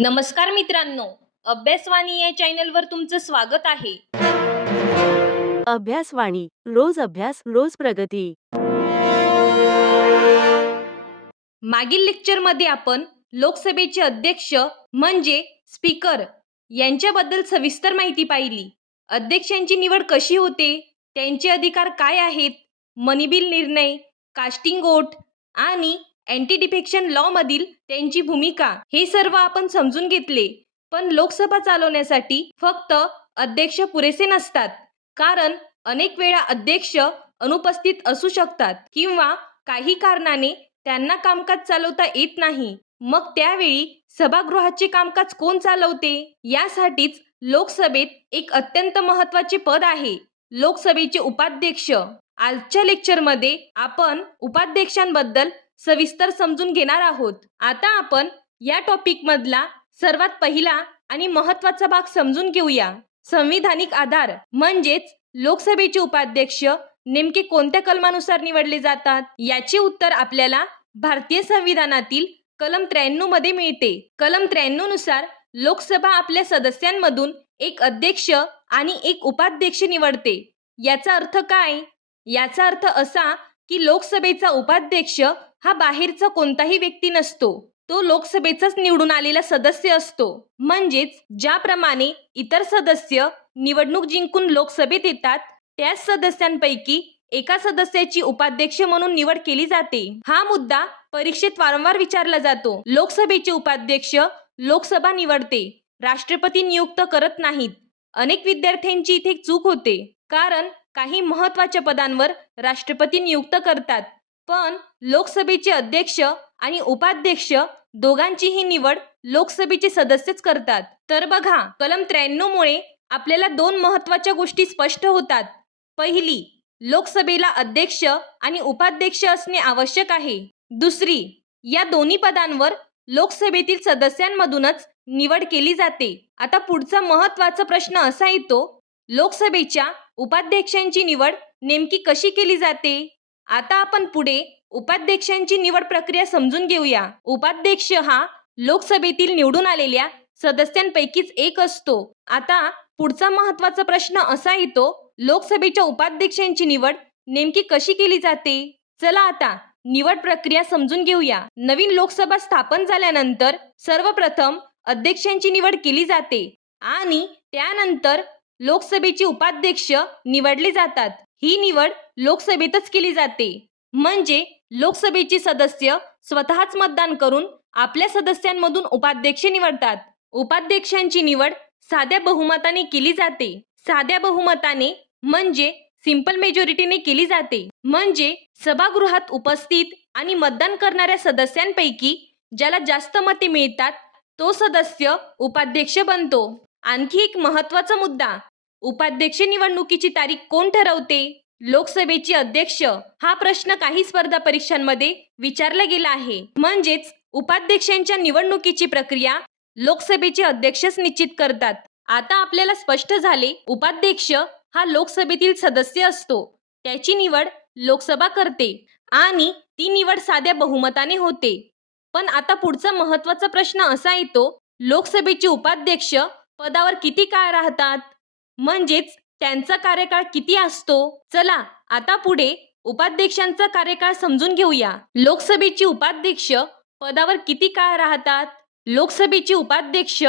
नमस्कार मित्रांनो, अभ्यासवाणी या चॅनलवर तुमचं स्वागत आहे. अभ्यासवाणी रोज अभ्यास रोज प्रगती. मागील लेक्चरमध्ये आपण लोकसभेचे अध्यक्ष म्हणजे स्पीकर यांच्याबद्दल सविस्तर माहिती पाहिली. अध्यक्षांची निवड कशी होते, त्यांचे अधिकार काय आहेत, मनी बिल निर्णय, कास्टिंग वोट आणि अँटी डिफेक्शन लॉ मधील त्यांची भूमिका हे सर्व आपण समजून घेतले. पण लोकसभा चालवण्यासाठी फक्त अध्यक्ष पुरेसे नसतात, कारण अनेक वेळा अध्यक्ष अनुपस्थित असू शकतात किंवा काही कारणाने त्यांना कामकाज चालवता येत नाही. मग त्यावेळी सभागृहाचे कामकाज कोण चालवते? यासाठीच लोकसभेत एक अत्यंत महत्त्वाचे पद आहे, लोकसभेचे उपाध्यक्ष. आजच्या लेक्चरमध्ये आपण उपाध्यक्षांबद्दल सविस्तर समजून घेणार आहोत. आता आपण या टॉपिक मधला सर्वात पहिला आणि महत्त्वाचा भाग समजून घेऊया. संविधानिक आधार म्हणजेच लोकसभेचे उपाध्यक्ष नेमके कोणत्या कलमानुसार निवडले जातात? याचे उत्तर आपल्याला भारतीय संविधानातील कलम 93 मध्ये मिळते. कलम 93 नुसार लोकसभा आपल्या सदस्यांमधून एक अध्यक्ष आणि एक उपाध्यक्ष निवडते. याचा अर्थ काय? याचा अर्थ असा की लोकसभेचा उपाध्यक्ष हा बाहेरचा कोणताही व्यक्ती नसतो, तो लोकसभेचाच निवडून आलेला सदस्य असतो. म्हणजेच ज्याप्रमाणे इतर सदस्य निवडणूक जिंकून लोकसभेत येतात, त्याच सदस्यांपैकी एका सदस्याची उपाध्यक्ष म्हणून निवड केली जाते. हा मुद्दा परीक्षेत वारंवार विचारला जातो. लोकसभेचे उपाध्यक्ष लोकसभा निवडते, राष्ट्रपती नियुक्त करत नाहीत. अनेक विद्यार्थ्यांची इथे चूक होते, कारण काही महत्त्वाच्या पदांवर राष्ट्रपती नियुक्त करतात, पण लोकसभेचे अध्यक्ष आणि उपाध्यक्ष दोघांचीही निवड लोकसभेचे सदस्यच करतात. तर बघा, कलम 93 मुळे आपल्याला दोन महत्त्वाच्या गोष्टी स्पष्ट होतात. पहिली, लोकसभेला अध्यक्ष आणि उपाध्यक्ष असणे आवश्यक आहे. दुसरी, या दोन्ही पदांवर लोकसभेतील सदस्यांमधूनच निवड केली जाते. आता पुढचा महत्त्वाचा प्रश्न असा येतो, लोकसभेच्या उपाध्यक्षांची निवड नेमकी कशी केली जाते? आता आपण पुढे उपाध्यक्षांची निवड प्रक्रिया समजून घेऊया. उपाध्यक्ष हा लोकसभेतील निवडून आलेल्या सदस्यांपैकीच एक असतो. आता पुढचा महत्त्वाचा प्रश्न असा येतो, लोकसभेच्या उपाध्यक्षांची निवड नेमकी कशी केली जाते? चला आता निवड प्रक्रिया समजून घेऊया. नवीन लोकसभा स्थापन झाल्यानंतर सर्वप्रथम अध्यक्षांची निवड केली जाते आणि त्यानंतर लोकसभेचे उपाध्यक्ष निवडले जातात. ही निवड लोकसभेतच केली जाते. म्हणजे लोकसभेचे सदस्य स्वतःच मतदान करून आपल्या सदस्यांमधून उपाध्यक्ष निवडतात. उपाध्यक्षांची निवड साध्या बहुमताने केली जाते. साध्या बहुमताने म्हणजे सिंपल मेजॉरिटीने केली जाते. म्हणजे सभागृहात उपस्थित आणि मतदान करणाऱ्या सदस्यांपैकी ज्याला जास्त मते मिळतात, तो सदस्य उपाध्यक्ष बनतो. आणखी एक महत्त्वाचा मुद्दा, उपाध्यक्ष निवडणुकीची तारीख कोण ठरवते? लोकसभेचे अध्यक्ष. हा प्रश्न काही स्पर्धा परीक्षांमध्ये विचारला गेला आहे. म्हणजेच उपाध्यक्षांच्या निवडणुकीची प्रक्रिया लोकसभेचे अध्यक्षच निश्चित करतात. आता आपल्याला स्पष्ट झाले, उपाध्यक्ष हा लोकसभेतील सदस्य असतो, त्याची निवड लोकसभा करते आणि ती निवड साध्या बहुमताने होते. पण आता पुढचा महत्त्वाचा प्रश्न असा येतो, लोकसभेचे उपाध्यक्ष पदावर किती काळ राहतात? म्हणजेच त्यांचा कार्यकाळ किती असतो? चला आता पुढे उपाध्यक्षांचा कार्यकाळ समजून घेऊया. लोकसभेचे उपाध्यक्ष पदावर किती काळ राहतात? लोकसभेचे उपाध्यक्ष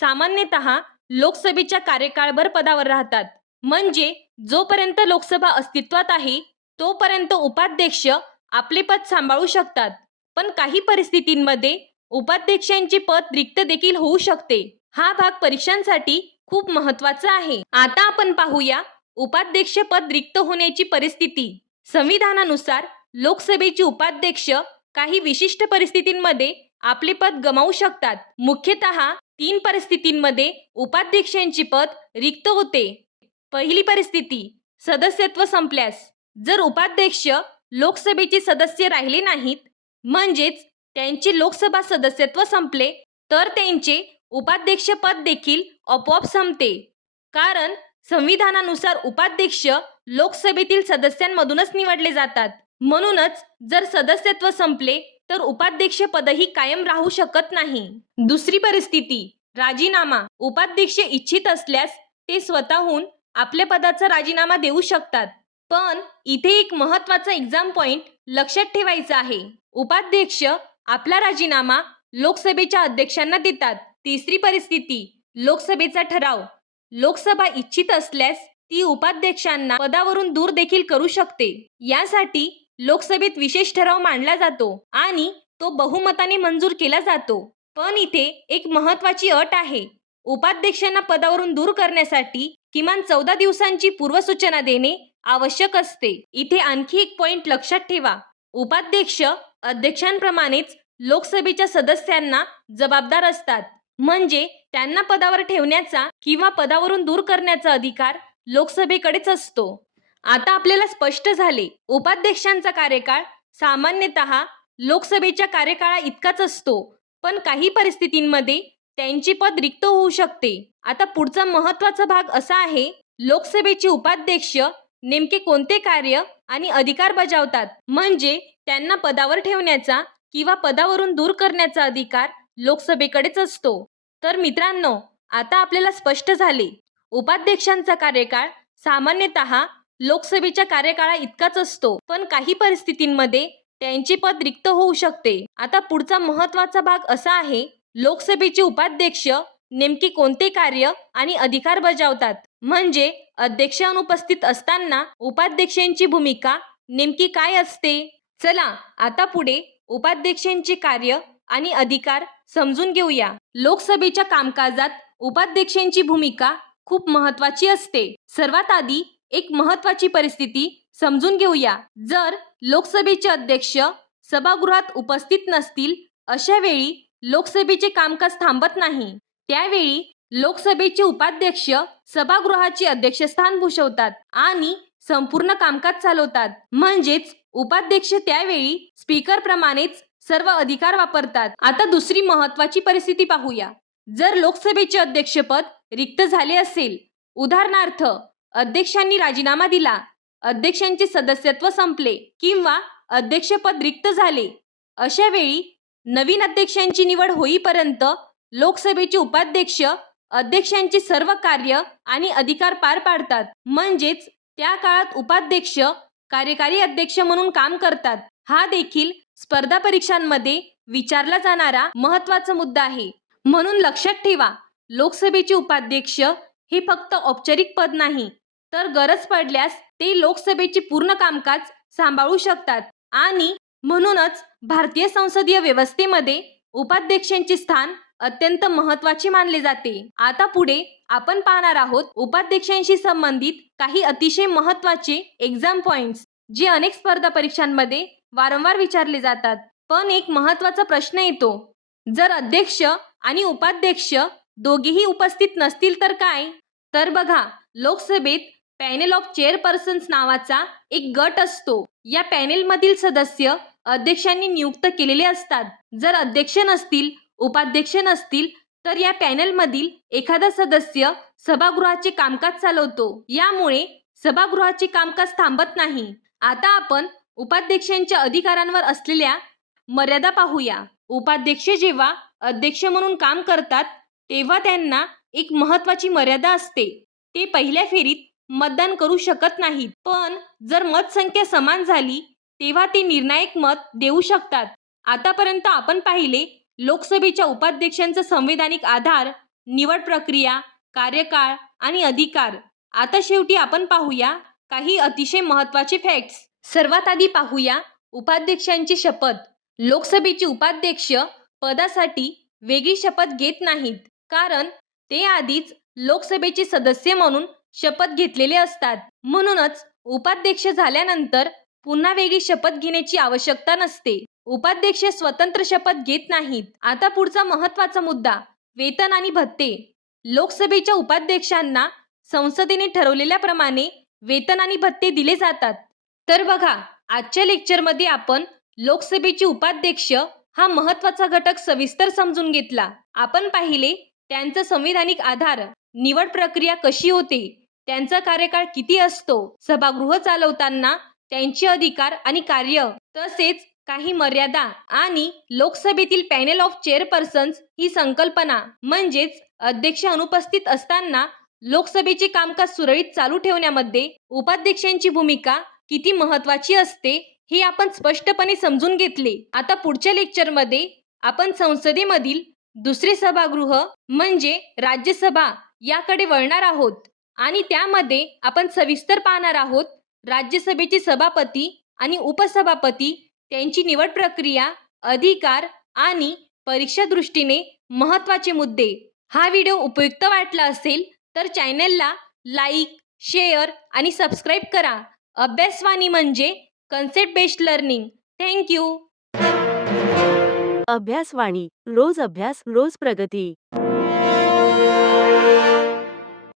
सामान्यतः लोकसभेच्या कार्यकाळभर पदावर राहतात. म्हणजे जोपर्यंत लोकसभा अस्तित्वात आहे तोपर्यंत उपाध्यक्ष आपले पद सांभाळू शकतात. पण काही परिस्थितींमध्ये उपाध्यक्षांचे पद रिक्त देखील होऊ शकते. हा भाग परीक्षांसाठी खूप महत्त्वाचा आहे. आता आपण पाहूया उपाध्यक्ष पद रिक्त होण्याची परिस्थिती. संविधानानुसार लोकसभेचे उपाध्यक्ष काही विशिष्ट परिस्थितींमध्ये आपले पद गमावू शकतात. मुख्यतः 3 परिस्थितींमध्ये उपाध्यक्षांचे पद रिक्त होते. पहिली परिस्थिती, सदस्यत्व संपल्यास. जर उपाध्यक्ष लोकसभेचे सदस्य राहिले नाहीत, म्हणजेच त्यांचे लोकसभा सदस्यत्व संपले, तर त्यांचे उपाध्यक्ष पद देखील आपोआप संपते. कारण संविधानानुसार उपाध्यक्ष लोकसभेतील सदस्यांमधूनच निवडले जातात. म्हणूनच जर सदस्यत्व संपले तर उपाध्यक्ष पदही कायम राहू शकत नाही. दुसरी परिस्थिती, राजीनामा. उपाध्यक्ष इच्छित असल्यास ते स्वतःहून आपल्या पदाचा राजीनामा देऊ शकतात. पण इथे एक महत्त्वाचा एक्झाम पॉइंट लक्षात ठेवायचा आहे. उपाध्यक्ष आपला राजीनामा लोकसभेच्या अध्यक्षांना देतात. तिसरी परिस्थिती, लोकसभेचा ठराव. लोकसभा इच्छित असल्यास ती उपाध्यक्षांना पदावरून दूर देखील करू शकते. यासाठी लोकसभेत विशेष ठराव मांडला जातो आणि तो बहुमताने मंजूर केला जातो. पण इथे एक महत्त्वाची अट आहे. उपाध्यक्षांना पदावरून दूर करण्यासाठी किमान 14 दिवसांची पूर्वसूचना देणे आवश्यक असते. इथे आणखी एक पॉइंट लक्षात ठेवा. उपाध्यक्ष अध्यक्षांप्रमाणेच लोकसभेच्या सदस्यांना जबाबदार असतात. म्हणजे त्यांना पदावर ठेवण्याचा किंवा पदावरून दूर करण्याचा अधिकार लोकसभेकडेच असतो. आता आपल्याला स्पष्ट झाले, उपाध्यक्षांचा कार्यकाळ सामान्यतः लोकसभेच्या कार्यकाळा इतकाच असतो. पण काही परिस्थितींमध्ये त्यांची पद रिक्त होऊ शकते. आता पुढचा महत्त्वाचा भाग असा आहे, लोकसभेचे उपाध्यक्ष नेमके कोणते कार्य आणि अधिकार बजावतात. म्हणजे त्यांना पदावर ठेवण्याचा किंवा पदावरून दूर करण्याचा अधिकार लोकसभेकडेच असतो. तर मित्रांनो, आता आपल्याला स्पष्ट झाले, उपाध्यक्षांचा कार्यकाळ सामान्यतः लोकसभेच्या कार्यकाळा इतकाच असतो. पण काही परिस्थितींमध्ये त्यांचे पद रिक्त होऊ शकते. आता पुढचा महत्त्वाचा भाग असा आहे, लोकसभेचे उपाध्यक्ष नेमके कोणते कार्य आणि अधिकार बजावतात. म्हणजे अध्यक्ष अनुपस्थित असताना उपाध्यक्षांची भूमिका नेमकी काय असते. चला आता पुढे उपाध्यक्षांचे कार्य आणि अधिकार समजून घेऊया. लोकसभेच्या कामकाजात उपाध्यक्षांची भूमिका खूप महत्त्वाची असते. सर्वात आधी एक महत्त्वाची परिस्थिती समजून घेऊया. जर लोकसभेचे अध्यक्ष सभागृहात उपस्थित नसतील, अशा वेळी लोकसभेचे कामकाज थांबत नाही. त्यावेळी लोकसभेचे उपाध्यक्ष सभागृहाचे अध्यक्षस्थान भूषवतात आणि संपूर्ण कामकाज चालवतात. म्हणजेच उपाध्यक्ष त्यावेळी स्पीकर प्रमाणेच सर्व अधिकार वापरतात. आता दुसरी महत्त्वाची परिस्थिती पाहूया. जर लोकसभेचे अध्यक्षपद रिक्त झाले असेल, उदाहरणार्थ अध्यक्षांनी राजीनामा दिला, अध्यक्षांचे सदस्यत्व संपले किंवा अध्यक्षपद रिक्त झाले, अशा वेळी नवीन अध्यक्षांची निवड होईपर्यंत लोकसभेचे उपाध्यक्ष अध्यक्षांचे सर्व कार्य आणि अधिकार पार पाडतात. म्हणजेच त्या काळात उपाध्यक्ष कार्यकारी अध्यक्ष म्हणून काम करतात. हा देखील स्पर्धा परीक्षांमध्ये विचारला जाणारा महत्त्वाचा मुद्दा आहे. म्हणून लक्षात ठेवा, लोकसभेचे उपाध्यक्ष हे फक्त औपचारिक पद नाही, तर गरज पडल्यास ते लोकसभेचे पूर्ण कामकाज सांभाळू शकतात. आणि म्हणूनच भारतीय संसदीय व्यवस्थेमध्ये उपाध्यक्षांचे स्थान अत्यंत महत्त्वाचे मानले जाते. आता पुढे आपण पाहणार आहोत उपाध्यक्षांशी संबंधित काही अतिशय महत्त्वाचे एक्झाम पॉइंट्स, जे अनेक स्पर्धा परीक्षांमध्ये वारंवार विचारले जातात. पण एक महत्त्वाचा प्रश्न येतो, जर अध्यक्ष आणि उपाध्यक्ष दोघेही उपस्थित नसतील तर काय. तर बघा, लोकसभेत पॅनेल ऑफ चेअरपर्सन्स नावाचा एक गट असतो. या पॅनेलमधील सदस्य अध्यक्षांनी नियुक्त केलेले असतात. जर अध्यक्ष नसतील, उपाध्यक्ष नसतील, तर या पॅनेलमधील एखादा सदस्य सभागृहाचे कामकाज चालवतो. यामुळे सभागृहाचे कामकाज थांबत नाही. आता आपण उपाध्यक्षांच्या अधिकारांवर असलेल्या मर्यादा पाहूया. उपाध्यक्ष जेव्हा अध्यक्ष म्हणून काम करतात, तेव्हा त्यांना एक महत्त्वाची मर्यादा असते. ते पहिल्या फेरीत मतदान करू शकत नाहीत. पण जर मतसंख्या समान झाली, तेव्हा ते निर्णायक मत देऊ शकतात. आतापर्यंत आपण पाहिले लोकसभेच्या उपाध्यक्षांचा संवैधानिक आधार, निवड प्रक्रिया, कार्यकाळ आणि अधिकार. आता शेवटी आपण पाहूया काही अतिशय महत्त्वाचे फॅक्ट्स. सर्वात आधी पाहूया उपाध्यक्षांची शपथ. लोकसभेचे उपाध्यक्ष पदासाठी वेगळी शपथ घेत नाहीत, कारण ते आधीच लोकसभेचे सदस्य म्हणून शपथ घेतलेले असतात. म्हणूनच उपाध्यक्ष झाल्यानंतर पुन्हा वेगळी शपथ घेण्याची आवश्यकता नसते. उपाध्यक्ष स्वतंत्र शपथ घेत नाहीत. आता पुढचा महत्त्वाचा मुद्दा, वेतन आणि भत्ते. लोकसभेच्या उपाध्यक्षांना संसदेने ठरवलेल्याप्रमाणे वेतन आणि भत्ते दिले जातात. तर बघा, आजच्या लेक्चरमध्ये आपण लोकसभेचे उपाध्यक्ष हा महत्त्वाचा घटक सविस्तर समजून घेतला. आपण पाहिले त्यांचा संविधानिक आधार, निवड प्रक्रिया कशी होते, त्यांचा कार्यकाळ किती असतो, सभागृह चालवताना त्यांचे अधिकार आणि कार्य, तसेच काही मर्यादा आणि लोकसभेतील पॅनेल ऑफ चेअरपर्सन्स ही संकल्पना म्हणजेच अध्यक्ष अनुपस्थित असताना लोकसभेचे कामकाज सुरळीत चालू ठेवण्यामध्ये उपाध्यक्षांची भूमिका किती महत्त्वाची असते हे आपण स्पष्टपणे समजून घेतले. आता पुढच्या लेक्चरमध्ये आपण संसदेमधील दुसरे सभागृह म्हणजे राज्यसभा याकडे वळणार आहोत आणि त्यामध्ये आपण सविस्तर पाहणार आहोत राज्यसभेचे सभापती आणि उपसभापती, त्यांची निवड प्रक्रिया, अधिकार आणि परीक्षा दृष्टीने महत्त्वाचे मुद्दे. हा व्हिडिओ उपयुक्त वाटला असेल तर चॅनलला लाईक, शेअर आणि सबस्क्राईब करा. अभ्यासवाणी म्हणजे कन्सेप्ट बेस्ड लर्निंग. थँक्यू. अभ्यासवाणी रोज अभ्यास रोज प्रगती.